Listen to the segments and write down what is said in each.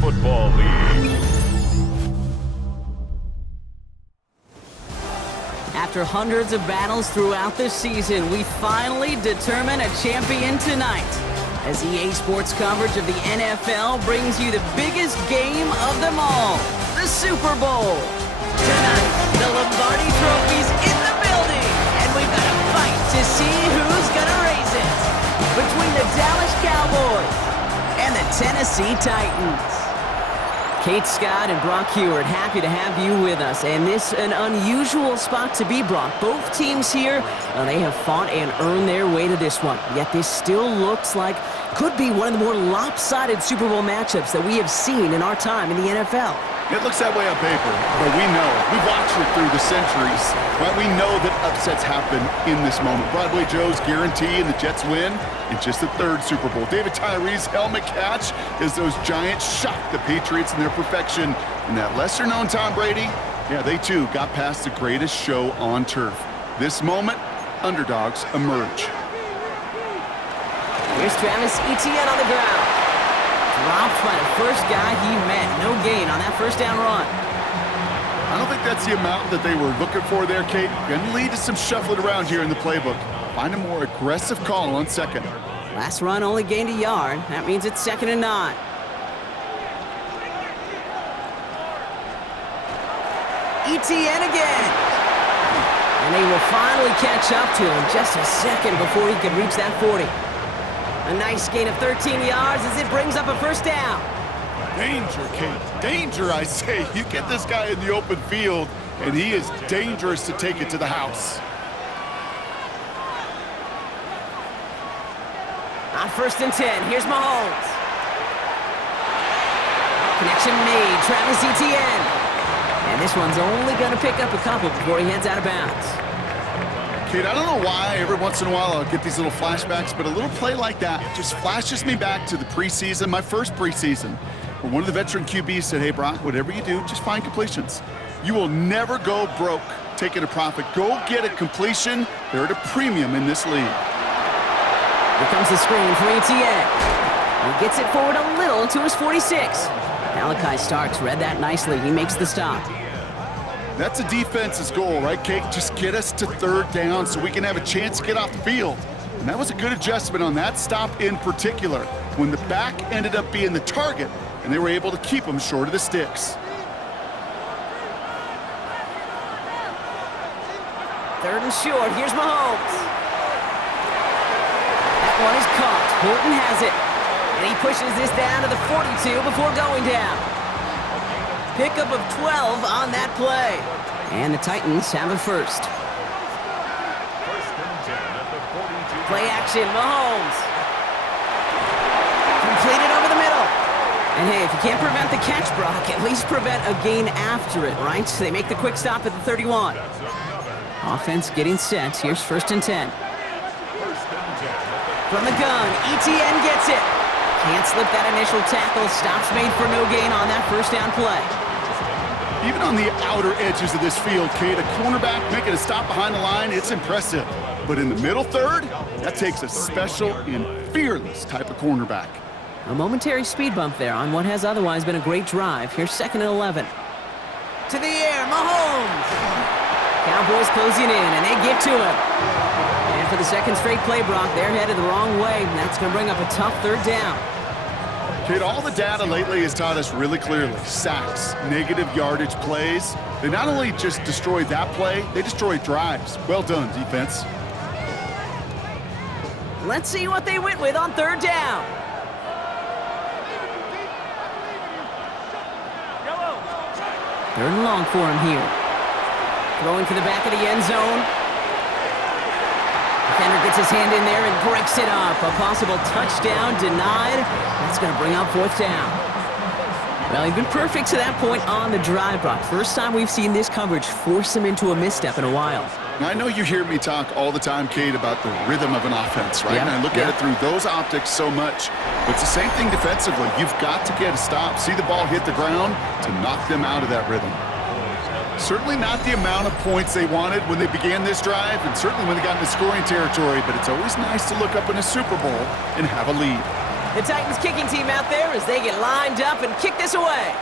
Football League. After hundreds of battles throughout the season, we finally determine a champion tonight. As EA Sports coverage of the NFL brings you the biggest game of them all, the Super Bowl. Tonight, the Lombardi Trophy's in the building, and we've got a fight to see who's gonna raise it. Between the Dallas Cowboys and the Tennessee Titans. Kate Scott and Brock Heward, happy to have you with us. And this an unusual spot to be, Brock. Both teams here, they have fought and earned their way to this one. Yet this still looks like could be one of the more lopsided Super Bowl matchups that we have seen in our time in the NFL. It looks that way on paper, but we know. We've watched it through the centuries. Right? We know that upsets happen in this moment. Broadway Joe's guarantee and the Jets win in just the third Super Bowl. David Tyree's helmet catch as those Giants shocked the Patriots in their perfection. And that lesser-known Tom Brady, yeah, they too got past the greatest show on turf. This moment, underdogs emerge. Here's Travis Etienne on the ground. Dropped by the first guy he met. No gain on that first down run. I don't think that's the amount that they were looking for there, Kate. Going to lead to some shuffling around here in the playbook. Find a more aggressive call on second. Last run only gained a yard. That means it's 2nd and 9. Etienne again. And they will finally catch up to him just a second before he could reach that 40. A nice gain of 13 yards as it brings up a first down. Danger, Kate. Danger, I say. You get this guy in the open field, and he is dangerous to take it to the house. On 1st and 10, here's Mahomes. Connection made, Travis Etienne. And this one's only going to pick up a couple before he heads out of bounds. Kate, I don't know why every once in a while I'll get these little flashbacks, but a little play like that just flashes me back to the preseason, my first preseason, where one of the veteran QBs said, hey, Brock, whatever you do, just find completions. You will never go broke taking a profit. Go get a completion. They're at a premium in this league. Here comes the screen for Etienne. He gets it forward a little to his 46. Malachi Starks read that nicely. He makes the stop. That's a defense's goal, right, Kate? Just get us to 3rd down so we can have a chance to get off the field. And that was a good adjustment on that stop in particular, when the back ended up being the target, and they were able to keep him short of the sticks. 3rd and short. Here's Mahomes. That one is caught. Horton has it. And he pushes this down to the 42 before going down. Pickup of 12 on that play. And the Titans have a first. Play action, Mahomes. Completed over the middle. And hey, if you can't prevent the catch, Brock, at least prevent a gain after it, right? So they make the quick stop at the 31. Offense getting set. Here's 1st and 10. From the gun, Etienne gets it. Can't slip that initial tackle. Stops made for no gain on that first down play. Even on the outer edges of this field, Kate, a cornerback making a stop behind the line, it's impressive. But in the middle third, that takes a special and fearless type of cornerback. A momentary speed bump there on what has otherwise been a great drive. Here's 2nd and 11. To the air, Mahomes! Cowboys closing in, and they get to him. And for the 2nd straight play, Brock, they're headed the wrong way, and that's going to bring up a tough 3rd down. Kate, all the data lately has taught us really clearly, sacks, negative yardage plays, they not only just destroyed that play, they destroyed drives. Well done, defense. Let's see what they went with on 3rd down. Third and long for him here. Throwing for the back of the end zone. Defender gets his hand in there and breaks it up. A possible touchdown denied. That's going to bring up 4th down. Well, he's been perfect to that point on the drive, Brock. First time we've seen this coverage force him into a misstep in a while. I know you hear me talk all the time, Kate, about the rhythm of an offense, right? Yeah, and I look at it through those optics so much. But it's the same thing defensively. You've got to get a stop, see the ball hit the ground to knock them out of that rhythm. Certainly not the amount of points they wanted when they began this drive, and certainly when they got into scoring territory, but it's always nice to look up in a Super Bowl and have a lead. The Titans kicking team out there as they get lined up and kick this away.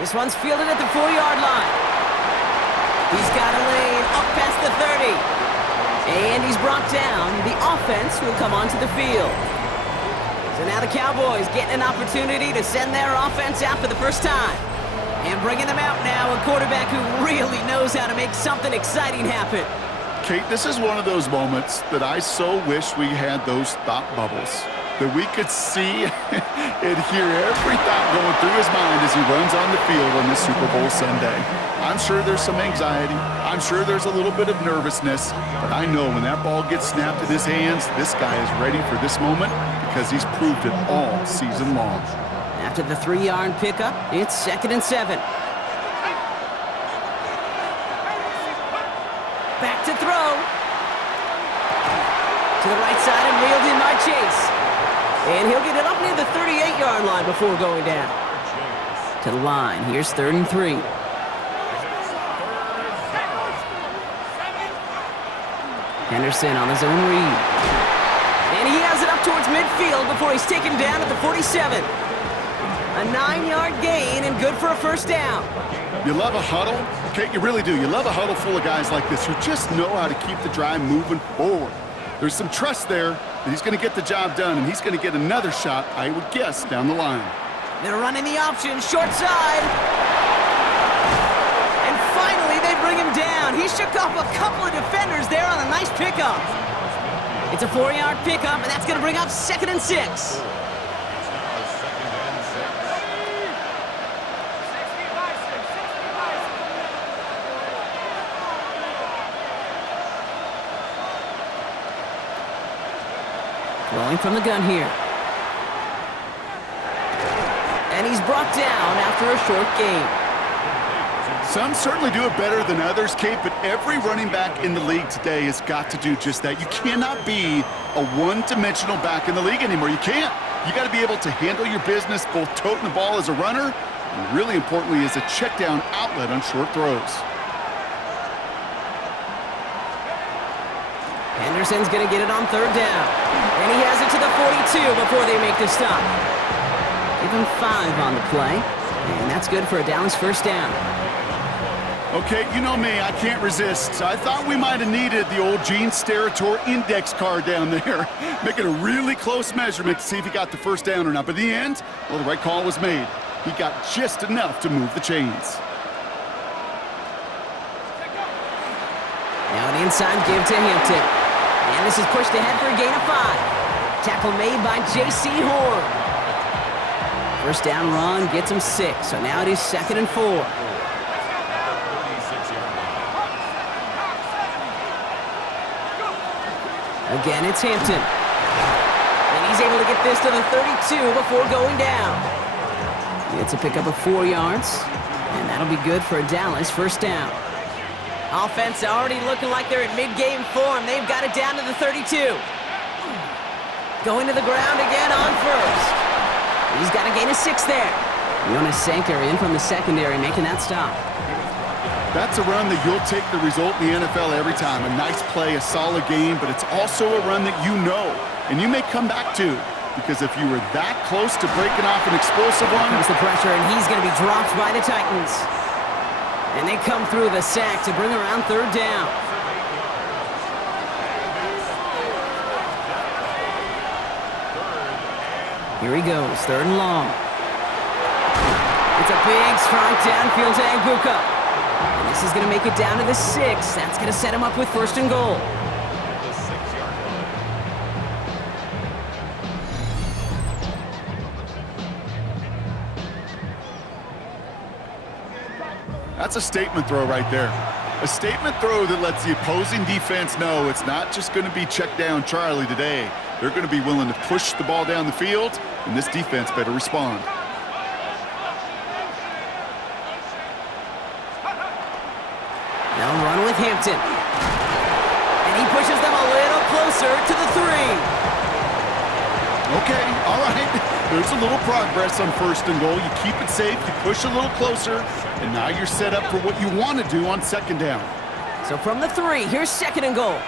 This one's fielded at the 4-yard line. He's got a lane up past the 30. And he's brought down. The offense will come onto the field. So now the Cowboys getting an opportunity to send their offense out for the first time. And bringing them out now, a quarterback who really knows how to make something exciting happen. Kate, this is one of those moments that I so wish we had those thought bubbles, that we could see and hear every thought going through his mind as he runs on the field on this Super Bowl Sunday. I'm sure there's some anxiety. I'm sure there's a little bit of nervousness. But I know when that ball gets snapped in his hands, this guy is ready for this moment because he's proved it all season long. After the 3-yard pickup, it's 2nd and 7. Back to throw. To the right side and reeled in by Chase. And he'll get it up near the 38-yard line before going down. To the line, here's 3rd and 3. Henderson on his own read. And he has it up towards midfield before he's taken down at the 47. A 9-yard gain and good for a first down. You love a huddle? Kate, you really do. You love a huddle full of guys like this who just know how to keep the drive moving forward. There's some trust there that he's going to get the job done, and he's going to get another shot, I would guess, down the line. They're running the option, short side. And finally, they bring him down. He shook off a couple of defenders there on a nice pickup. It's a 4-yard pickup, and that's going to bring up 2nd and 6. Throwing from the gun here. And he's brought down after a short gain. Some certainly do it better than others, Kate, but every running back in the league today has got to do just that. You cannot be a one-dimensional back in the league anymore. You can't. You got to be able to handle your business, both toting the ball as a runner, and really importantly as a check-down outlet on short throws. Henderson's going to get it on 3rd down. And he has it to the 42 before they make the stop. Give him 5 on the play. And that's good for a Dallas first down. Okay, you know me, I can't resist. I thought we might have needed the old Gene Steratore index card down there, making a really close measurement to see if he got the first down or not. But in the end, well, the right call was made. He got just enough to move the chains. Now an inside give to Hampton. And this is pushed ahead for a gain of 5. Tackle made by J.C. Horn. First down run gets him 6, so now it is 2nd and 4. Again, it's Hampton. And he's able to get this to the 32 before going down. It's a pickup of 4 yards, and that'll be good for a Dallas first down. Offense already looking like they're in mid-game form. They've got it down to the 32. Going to the ground again on first. He's got a gain of 6 there. Jonas Sanker in from the secondary making that stop. That's a run that you'll take the result in the NFL every time. A nice play, a solid game, but it's also a run that you know and you may come back to, because if you were that close to breaking off an explosive one... Comes the pressure, and he's going to be dropped by the Titans. And they come through the sack to bring around 3rd down. Here he goes, 3rd and long. It's a big strike downfield to Agbuka. And this is going to make it down to the 6. That's going to set him up with 1st and goal. That's a statement throw right there. A statement throw that lets the opposing defense know it's not just going to be check down Charlie today. They're going to be willing to push the ball down the field, and this defense better respond. Now run with Hampton. And he pushes them a little closer to the 3. Okay, all right. There's a little progress on 1st and goal. You keep it safe, you push a little closer, and now you're set up for what you want to do on 2nd down. So from the 3, here's 2nd and goal.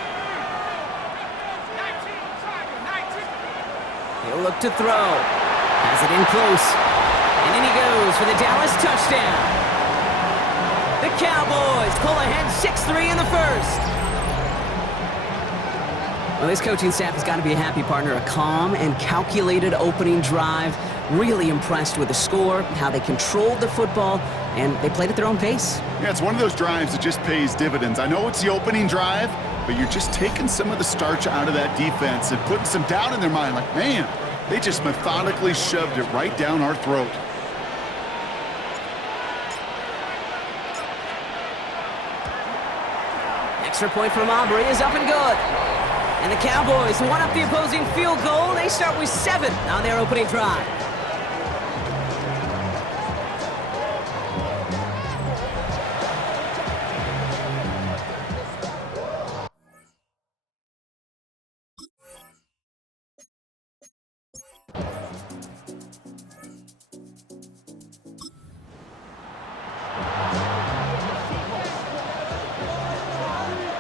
He'll look to throw. Has it in close. And in he goes for the Dallas touchdown. The Cowboys pull ahead 6-3 in the first. Well, this coaching staff has got to be a happy partner. A calm and calculated opening drive. Really impressed with the score, how they controlled the football, and they played at their own pace. Yeah, it's one of those drives that just pays dividends. I know it's the opening drive, but you're just taking some of the starch out of that defense and putting some doubt in their mind. Like, man, they just methodically shoved it right down our throat. Extra point from Aubrey is up and good. And the Cowboys one up the opposing field goal. They start with 7 on their opening drive.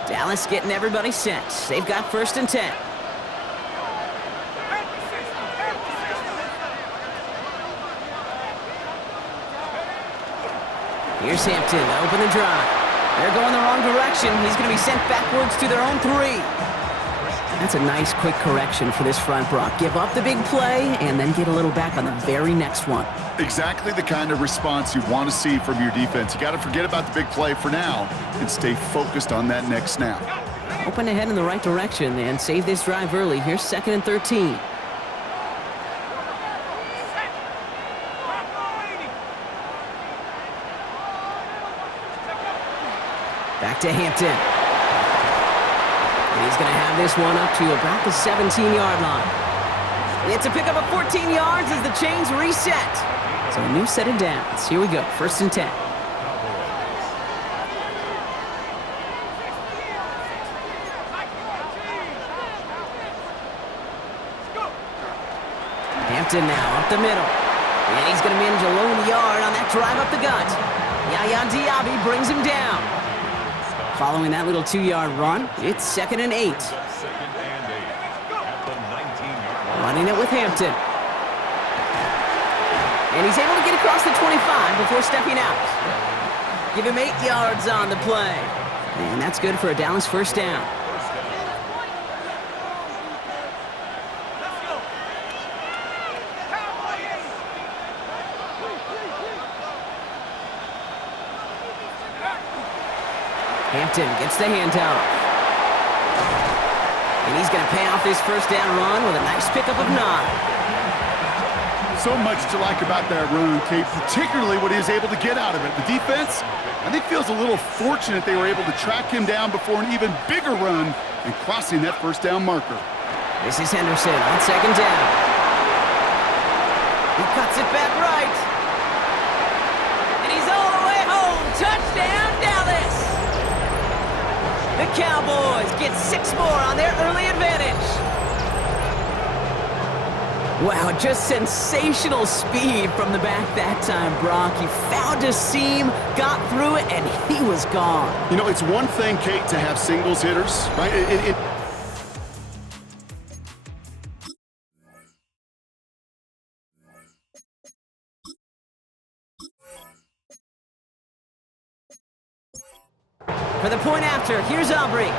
Dallas getting everybody set. They've got 1st and 10. Here's Hampton to open the drive. They're going the wrong direction. He's going to be sent backwards to their own 3. That's a nice quick correction for this front, Brock. Give up the big play and then get a little back on the very next one. Exactly the kind of response you want to see from your defense. You got to forget about the big play for now and stay focused on that next snap. Open ahead in the right direction and save this drive early. Here's 2nd and 13. Back to Hampton. And he's going to have this one up to about the 17-yard line. And it's a pickup of 14 yards as the chains reset. So a new set of downs. Here we go, 1st and 10. Hampton now up the middle. And he's going to manage a lone yard on that drive up the gut. Yaya Diaby brings him down. Following that little 2-yard run, it's 2nd and 8. Running it with Hampton. And he's able to get across the 25 before stepping out. Give him 8 yards on the play. And that's good for a Dallas 1st down. Hampton gets the handoff. And he's going to pay off this 1st down run with a nice pickup of 9. So much to like about that run, Kate, particularly what he was able to get out of it. The defense, I think, feels a little fortunate they were able to track him down before an even bigger run and crossing that 1st down marker. This is Henderson on 2nd down. He cuts it back right. And he's all the way home. Touchdown, Dallas! The Cowboys get 6 more on their early advantage. Wow, just sensational speed from the back that time, Brock. He found a seam, got through it, and he was gone. You know, it's one thing, Kate, to have singles hitters, right? For the point after, here's Aubrey.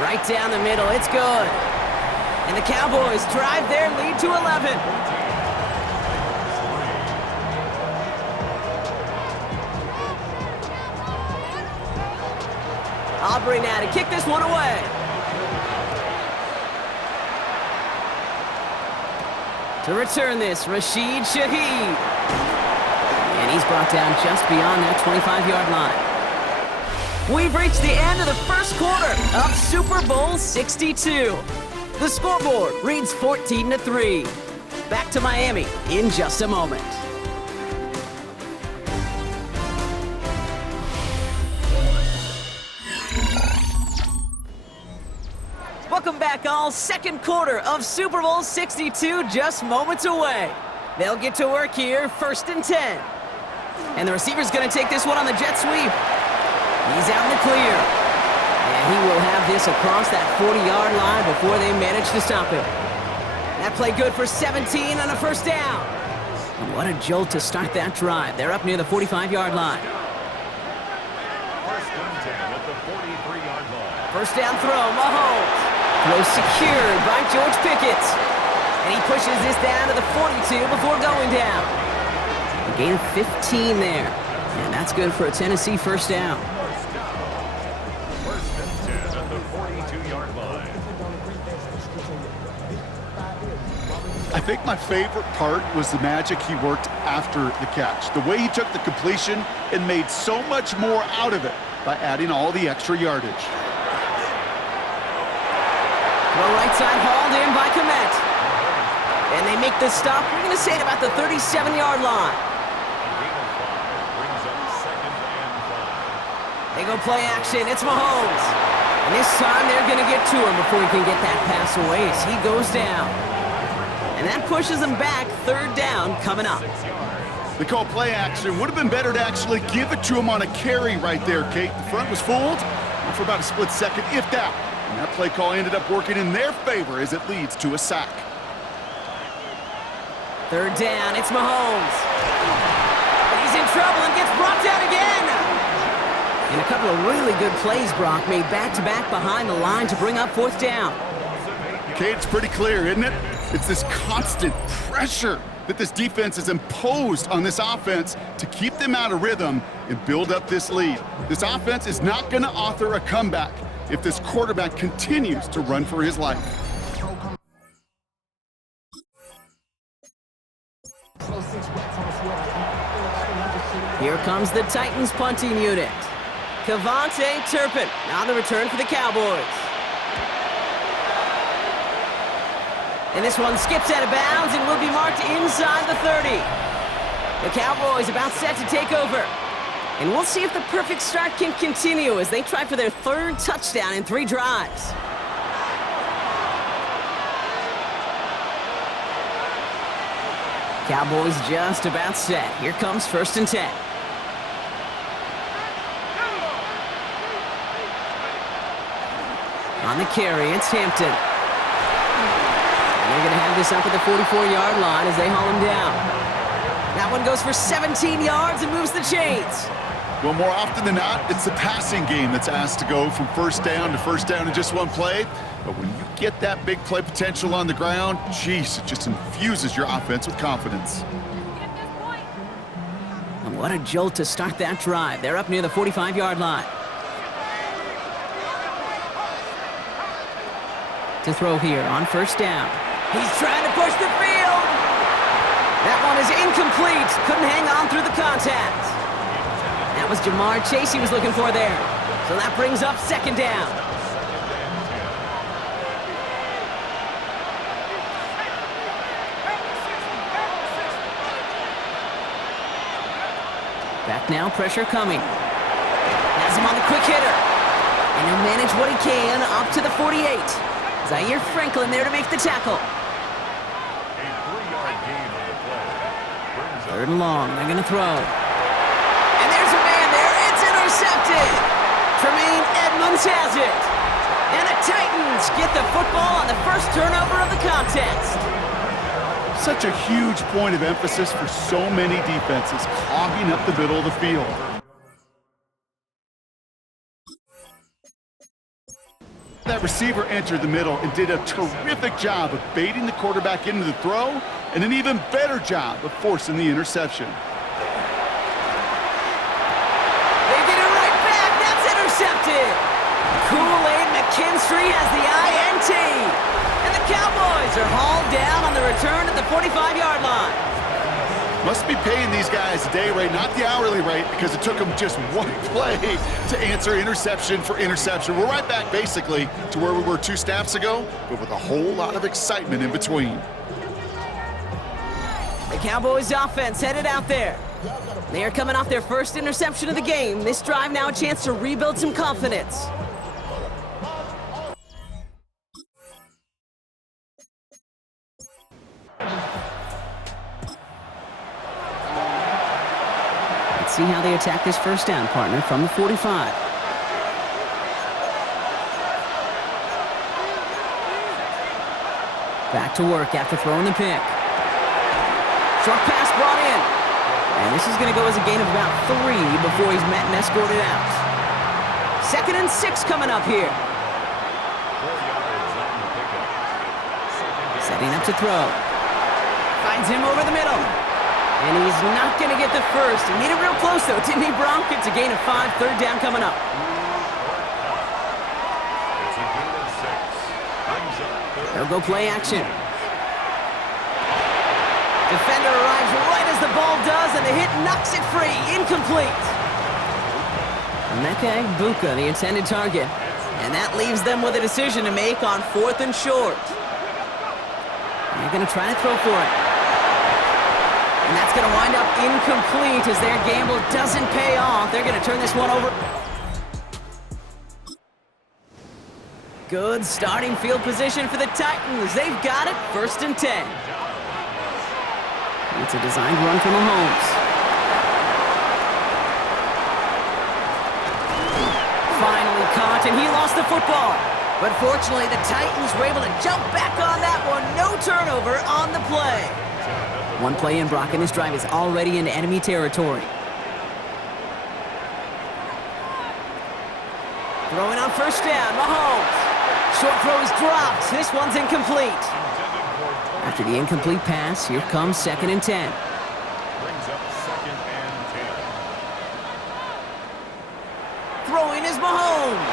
Right down the middle, it's good. And the Cowboys drive their lead to 11. Aubrey now to kick this one away. To return this, Rashid Shaheed. And he's brought down just beyond that 25-yard line. We've reached the end of the first quarter of Super Bowl 62. The scoreboard reads 14-3. Back to Miami in just a moment. Welcome back, all. Second quarter of Super Bowl 62 just moments away. They'll get to work here, 1st and 10. And the receiver's going to take this one on the jet sweep. He's out in the clear. And He will have this across that 40-yard line before they manage to stop him. That play good for 17 on a first down. And what a jolt to start that drive. They're up near the 45-yard line. First and 10 at the 43-yard line. First down throw, Mahomes. Throw secured by George Pickett. And he pushes this down to the 42 before going down. A gain of 15 there. And that's good for a Tennessee first down. First and 10 at the 42-yard line. I think my favorite part was the magic he worked after the catch. The way he took the completion and made so much more out of it by adding all the extra yardage. Throw right side hauled in by Komet. And they make the stop. We're going to say it about the 37-yard line. Brings up second and 5. They go play action. It's Mahomes. And this time they're going to get to him before he can get that pass away as he goes down. And that pushes them back. Third down coming up. They call play action. Would have been better to actually give it to him on a carry right there, Kate. The front was fooled for about a split second, if that. And that play call ended up working in their favor as it leads to a sack. Third down, it's Mahomes. But he's in trouble and gets brought down again. And a couple of really good plays, Brock, made back-to-back behind the line to bring up fourth down. Kate, it's pretty clear, isn't it? It's this constant pressure that this defense has imposed on this offense to keep them out of rhythm and build up this lead. This offense is not going to author a comeback if this quarterback continues to run for his life. Here comes the Titans punting unit. Kevontae Turpin, now the return for the Cowboys. And this one skips out of bounds and will be marked inside the 30. The Cowboys about set to take over. And we'll see if the perfect start can continue as they try for their third touchdown in 3 drives. Cowboys just about set. Here comes first and 10. On the carry, it's Hampton. And they're going to have this up at the 44-yard line as they haul him down. That one goes for 17 yards and moves the chains. Well, more often than not, it's the passing game that's asked to go from first down to first down in just one play. But when you get that big play potential on the ground, geez, it just infuses your offense with confidence. And what a jolt to start that drive. They're up near the 45-yard line. To throw here on first down. He's trying to push the field. That one is incomplete. Couldn't hang on through the contact. That was Jamar Chase he was looking for there. So that brings up second down. Back now, pressure coming. Has him on the quick hitter. And he'll manage what he can up to the 48. Zaire Franklin there to make the tackle. A 3-yard gain on the play. Third and long, they're going to throw. And there's a man there, it's intercepted. Tremaine Edmonds has it. And the Titans get the football on the first turnover of the contest. Such a huge point of emphasis for so many defenses, clogging up the middle of the field. That receiver entered the middle and did a terrific job of baiting the quarterback into the throw, and an even better job of forcing the interception. They get it right back. That's intercepted. Kool-Aid McKinstry has the INT. And the Cowboys are hauled down on the return at the 45-yard line. Must be paying these guys a day rate, not the hourly rate, because it took them just one play to answer interception for interception. We're right back, basically, to where we were 2 snaps ago, but with a whole lot of excitement in between. The Cowboys offense headed out there. They are coming off their first interception of the game. This drive now a chance to rebuild some confidence. Let's see how they attack this first down, partner, from the 45. Back to work after throwing the pick. Short pass brought in. And this is going to go as a gain of about 3 before he's met and escorted out. 2nd and 6 coming up here. 4 yards on the pickup. Setting up to throw. Finds him over the middle. And he's not going to get the first. He made it real close, though, didn't he, Bronk? It's a gain of 5, 3rd down coming up. It's a gain of 6. Brings up 3rd. They'll go play action. Defender arrives right as the ball does, and the hit knocks it free. Incomplete. Emeka Egbuka, the intended target. And that leaves them with a decision to make on 4th and short. They're going to try to throw for it. And that's going to wind up incomplete as their gamble doesn't pay off. They're going to turn this one over. Good starting field position for the Titans. They've got it, 1st and 10. It's a designed run from Mahomes. Finally caught, and he lost the football. But fortunately, the Titans were able to jump back on that one. No turnover on the play. One play in, Brock, and this drive is already in enemy territory. Throwing on 1st down, Mahomes. Short throw is dropped. This one's incomplete. After the incomplete pass, here comes 2nd and 10. Brings up 2nd and 10. Throwing is Mahomes.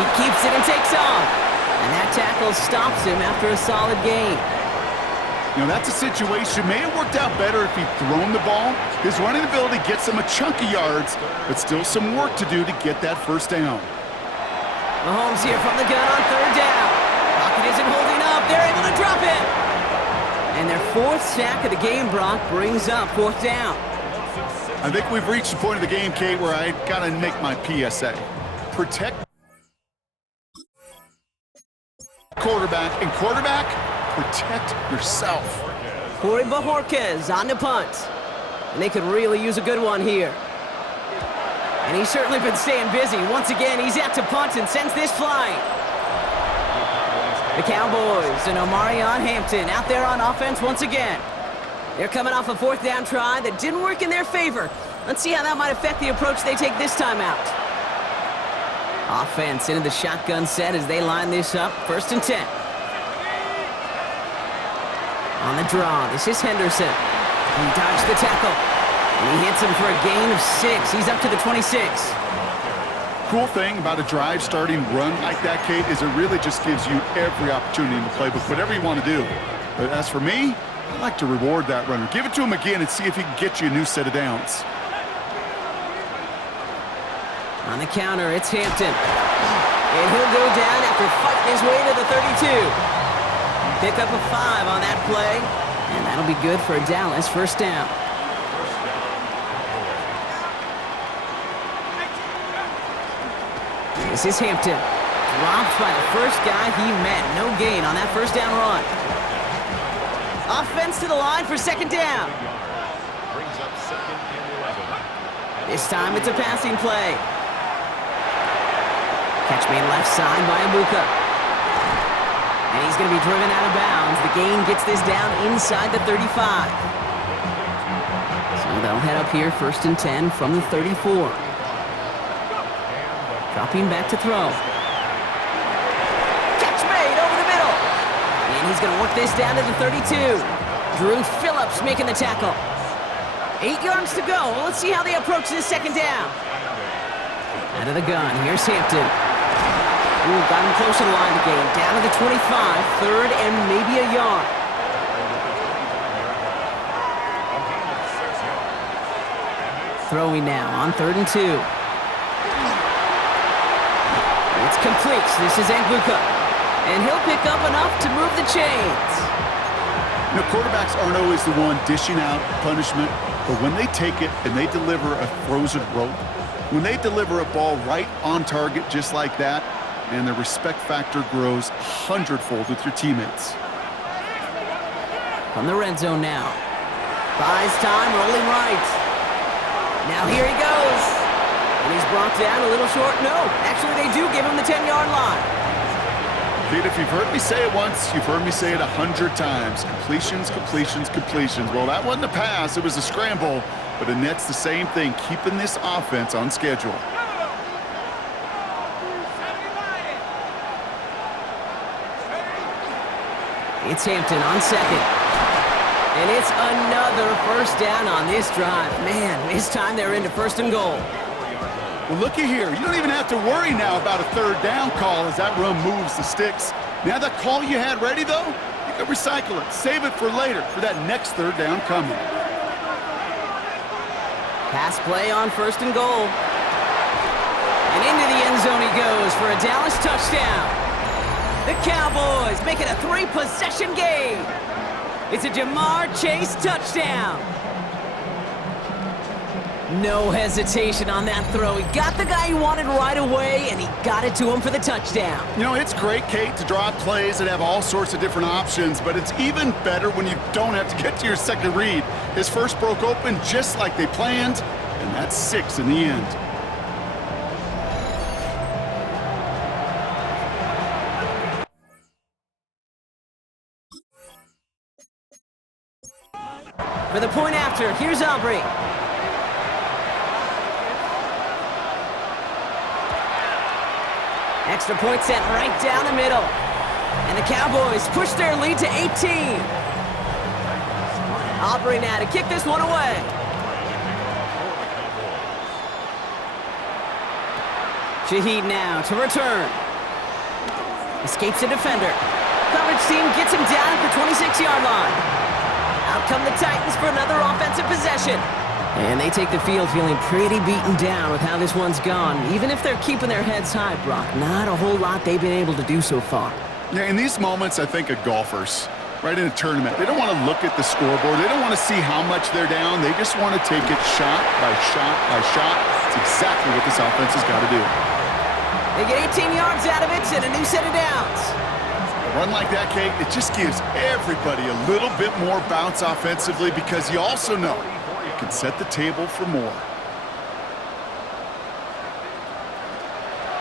He keeps it and takes off. And that tackle stops him after a solid gain. You know, that's a situation. May have worked out better if he'd thrown the ball. His running ability gets him a chunk of yards, but still some work to do to get that 1st down. Mahomes here from the gun on 3rd down. Pocket isn't holding up. They're able to drop it. And their 4th sack of the game, Brock, brings up 4th down. I think we've reached the point of the game, Kate, where I got to make my PSA. Protect quarterback, and quarterback, protect yourself. Corey Bajorquez on the punt. And they could really use a good one here. And he's certainly been staying busy. Once again, he's out to punt and sends this flying. The Cowboys and Omarion Hampton out there on offense once again. They're coming off a 4th down try that didn't work in their favor. Let's see how that might affect the approach they take this time out. Offense into the shotgun set as they line this up. 1st and 10. On the draw, this is Henderson. He dodged the tackle. And he hits him for a gain of 6. He's up to the 26. Cool thing about a drive starting run like that, Kate, is it really just gives you every opportunity in the playbook, whatever you want to do. But as for me, I like to reward that runner. Give it to him again and see if he can get you a new set of downs. On the counter, it's Hampton. And he'll go down after fighting his way to the 32. Pick up a 5 on that play. And that'll be good for Dallas, 1st down. This is Hampton. Dropped by the first guy he met. No gain on that 1st down run. Offense to the line for 2nd down. Brings up 2nd and 11. This time it's a passing play. Catch made left side by Egbuka. And he's going to be driven out of bounds. The gain gets this down inside the 35. So they'll head up here 1st and 10 from the 34. Dropping back to throw. Catch made over the middle. And he's going to work this down to the 32. Drew Phillips making the tackle. 8 yards to go. Let's see how they approach this 2nd down. Out of the gun, here's Hampton. Ooh, got him close to the line to gain. Down to the 25, 3rd and maybe a yard. Throwing now on 3rd and 2. It's complete. This is Egbuka. And he'll pick up enough to move the chains. You know, quarterbacks aren't always the one dishing out punishment, but when they take it and they deliver a frozen rope, when they deliver a ball right on target just like that, and the respect factor grows 100-fold with your teammates. From the red zone now. Buys time, rolling right. Now here he goes. And he's brought down a little short. No, actually they do give him the 10-yard line. Pete, if you've heard me say it once, you've heard me say it 100 times. Completions, completions, completions. Well, that wasn't a pass. It was a scramble. But Annette's the same thing, keeping this offense on schedule. It's Hampton on second. And it's another first down on this drive. Man, this time they're into first and goal. Well, looky here. You don't even have to worry now about a third down call as that run moves the sticks. Now that call you had ready, though, you can recycle it. Save it for later, for that next third down coming. Pass play on first and goal. And into the end zone he goes for a Dallas touchdown. The Cowboys make it a 3-possession game. It's a Jamar Chase touchdown. No hesitation on that throw. He got the guy he wanted right away, and he got it to him for the touchdown. You know, it's great, Kate, to draw plays that have all sorts of different options, but it's even better when you don't have to get to your second read. His first broke open just like they planned, and that's 6 in the end. For the point after, here's Aubrey. Extra point sent right down the middle. And the Cowboys push their lead to 18. Aubrey now to kick this one away. Shaheed now to return. Escapes a defender. Coverage team gets him down at the 26-yard line. Out come the Titans for another offensive possession. And they take the field feeling pretty beaten down with how this one's gone. Even if they're keeping their heads high, Brock, not a whole lot they've been able to do so far. Yeah, in these moments, I think of golfers, right in a tournament. They don't want to look at the scoreboard. They don't want to see how much they're down. They just want to take it shot by shot by shot. It's exactly what this offense has got to do. They get 18 yards out of it and a new set of downs. A run like that, Kate, it just gives everybody a little bit more bounce offensively because you also know it can set the table for more.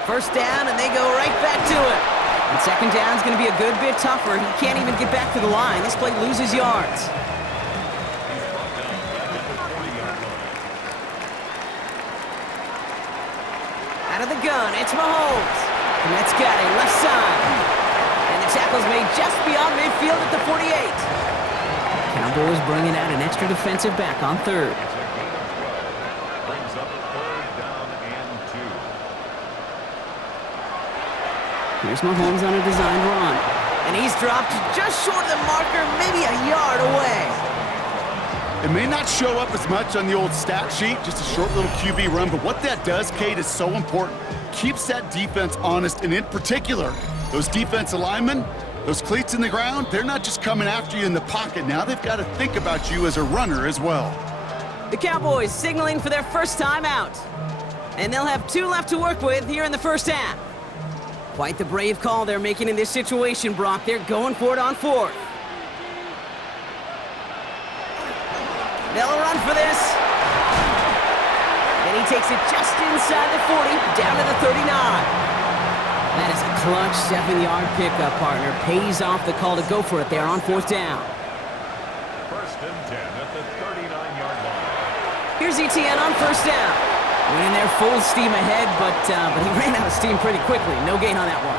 First down, and they go right back to it. And second down's going to be a good bit tougher. He can't even get back to the line. This play loses yards. Out of the gun, it's Mahomes. And that's got it, left side. And the tackle's made just beyond midfield at the 48. Cowboys bringing out an extra defensive back on third. Brings up third down and 2. Here's Mahomes on a designed run. And he's dropped just short of the marker, maybe a yard away. It may not show up as much on the old stat sheet, just a short little QB run, but what that does, Kate, is so important. Keeps that defense honest, and in particular, those defensive linemen, those cleats in the ground, they're not just coming after you in the pocket. Now they've got to think about you as a runner as well. The Cowboys signaling for their first time out. And they'll have 2 left to work with here in the first half. Quite the brave call they're making in this situation, Brock. They're going for it on 4th. They'll run for this. And he takes it just inside the 40, down to the 39. That is a clutch 7-yard pickup, partner. Pays off the call to go for it there on 4th down. First and 10 at the 39-yard line. Here's ETN on first down. Went in there full steam ahead, but he ran out of steam pretty quickly. No gain on that one.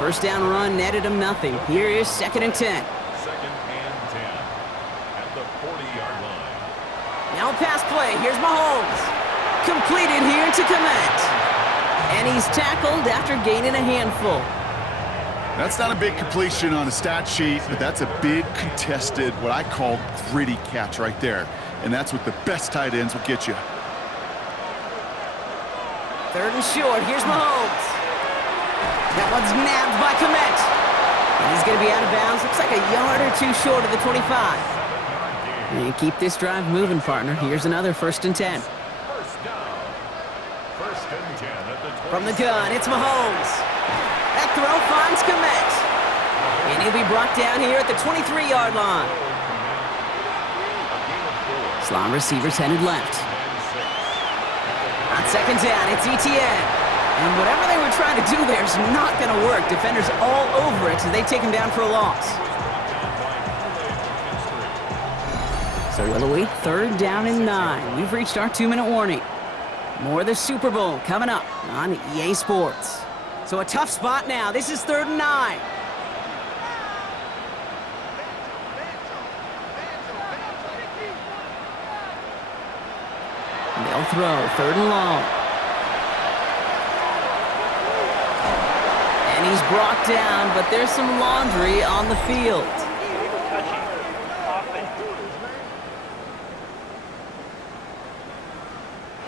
First down run netted him nothing. Here is 2nd and 10. Second and 10 at the 40-yard line. Now a pass play. Here's Mahomes. Completed here to Komet. And he's tackled after gaining a handful. That's not a big completion on a stat sheet, but that's a big contested, what I call gritty catch right there. And that's what the best tight ends will get you. 3rd and short. Here's Mahomes. That one's nabbed by Komet. And he's going to be out of bounds. Looks like a yard or 2 short of the 25. And keep this drive moving, partner. Here's another 1st and 10. First down. First and 10 at the 20. From the gun, it's Mahomes. That throw finds Komet. And he'll be brought down here at the 23-yard line. Slot receivers headed left. On 2nd down, it's ETN. And whatever they were trying to do there is not going to work. Defenders all over it, so they take him down for a loss. So Willowy, 3rd down and 9. We've reached our 2-minute warning. More of the Super Bowl coming up on EA Sports. So a tough spot now. This is 3rd and 9. They'll throw, 3rd and long. And he's brought down, but there's some laundry on the field.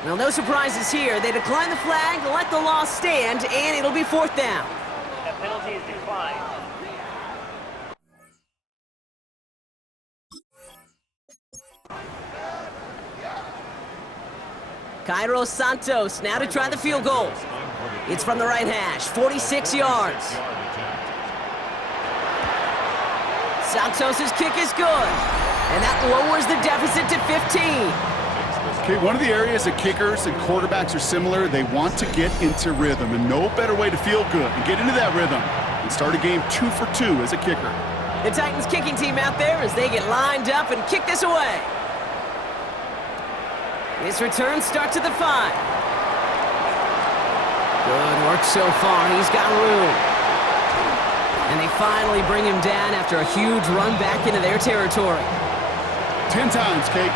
Well, no surprises here. They decline the flag, let the loss stand, and it'll be 4th down. That penalty is declined. Cairo Santos now to try the field goal. It's from the right hash, 46 yards. Santos' kick is good, and that lowers the deficit to 15. Okay, one of the areas that kickers and quarterbacks are similar, they want to get into rhythm, and no better way to feel good and get into that rhythm and start a game 2 for 2 as a kicker. The Titans kicking team out there as they get lined up and kick this away. This return starts at the 5. Good work so far. He's got room. And they finally bring him down after a huge run back into their territory. 10 times, Kate.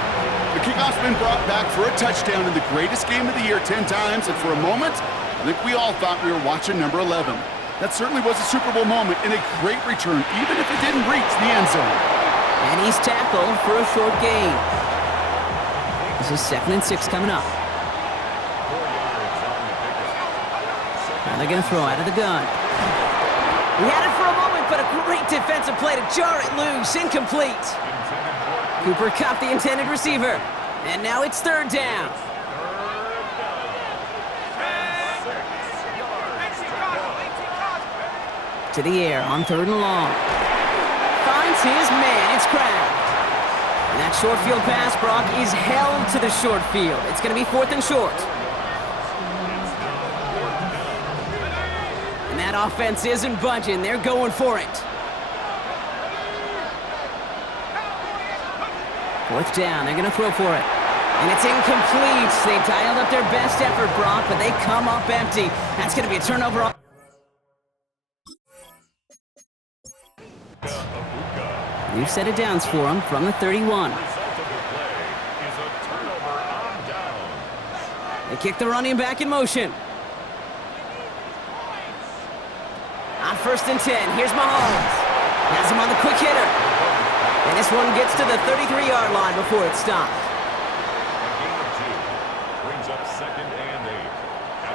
The kickoff's been brought back for a touchdown in the greatest game of the year 10 times, and for a moment, I think we all thought we were watching number 11. That certainly was a Super Bowl moment and a great return, even if it didn't reach the end zone. And he's tackled for a short gain. This is 2nd and 6 coming up. Now they're going to throw out of the gun. We had it for a moment, but a great defensive play to jar it loose. Incomplete. Cooper Kupp, the intended receiver. And now it's 3rd down. To the air on 3rd and long. Finds his man. It's Kraft. And that short field pass, Brock, is held to the short field. It's going to be 4th and short. And that offense isn't budging. They're going for it. 4th down. They're going to throw for it. And it's incomplete. They dialed up their best effort, Brock, but they come up empty. That's going to be a turnover. New set of downs for him from the 31. They kick the running back in motion. On 1st and 10, here's Mahomes. Has him on the quick hitter. And this one gets to the 33-yard line before it's stopped.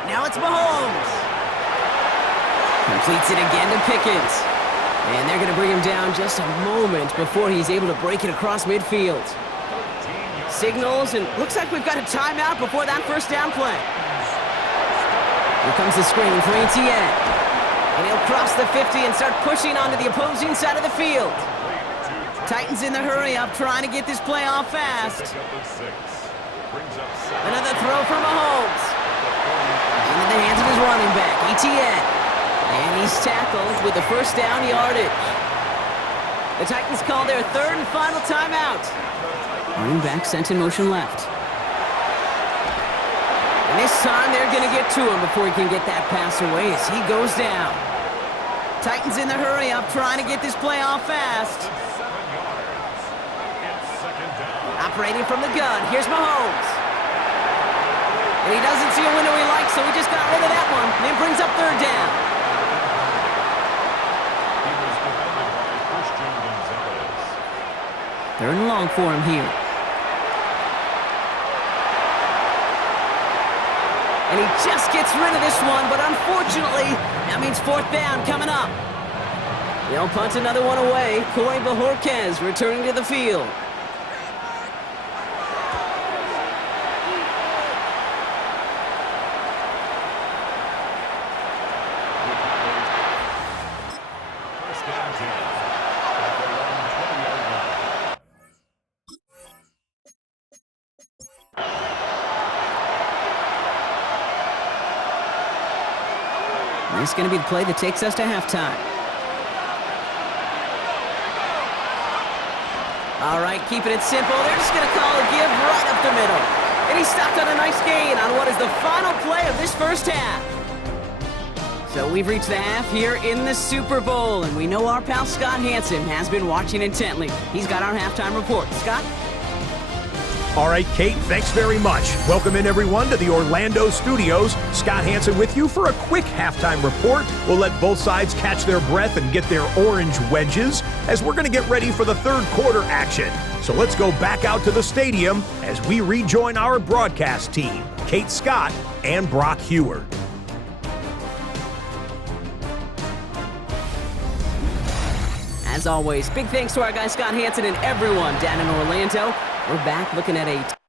Now it's Mahomes. Completes it again to Pickens. And they're going to bring him down just a moment before he's able to break it across midfield. Signals, and looks like we've got a timeout before that 1st down play. Here comes the screen for Etienne. And he'll cross the 50 and start pushing onto the opposing side of the field. Titans in the hurry up, trying to get this play off fast. Another throw for Mahomes. Into the hands of his running back, Etienne. And he's tackled with the 1st down yardage. The Titans call their 3rd and final timeout. Running back sent in motion left. And this time they're going to get to him before he can get that pass away as he goes down. Titans in the hurry up, trying to get this play off fast. Operating from the gun, here's Mahomes. And he doesn't see a window he likes, so he just got rid of that one. And it brings up 3rd down. Third and long for him here. And he just gets rid of this one, but unfortunately, that means 4th down coming up. They'll punt another one away. Coy Bajorquez returning to the field. This is going to be the play that takes us to halftime. All right, keeping it simple. They're just going to call a give right up the middle. And he stopped on a nice gain on what is the final play of this first half. So we've reached the half here in the Super Bowl, and we know our pal Scott Hansen has been watching intently. He's got our halftime report. Scott? All right, Kate, thanks very much. Welcome in, everyone, to the Orlando studios. Scott Hansen with you for a quick halftime report. We'll let both sides catch their breath and get their orange wedges as we're going to get ready for the third quarter action. So let's go back out to the stadium as we rejoin our broadcast team, Kate Scott and Brock Heward. As always, big thanks to our guy Scott Hansen and everyone down in Orlando. We're back looking at a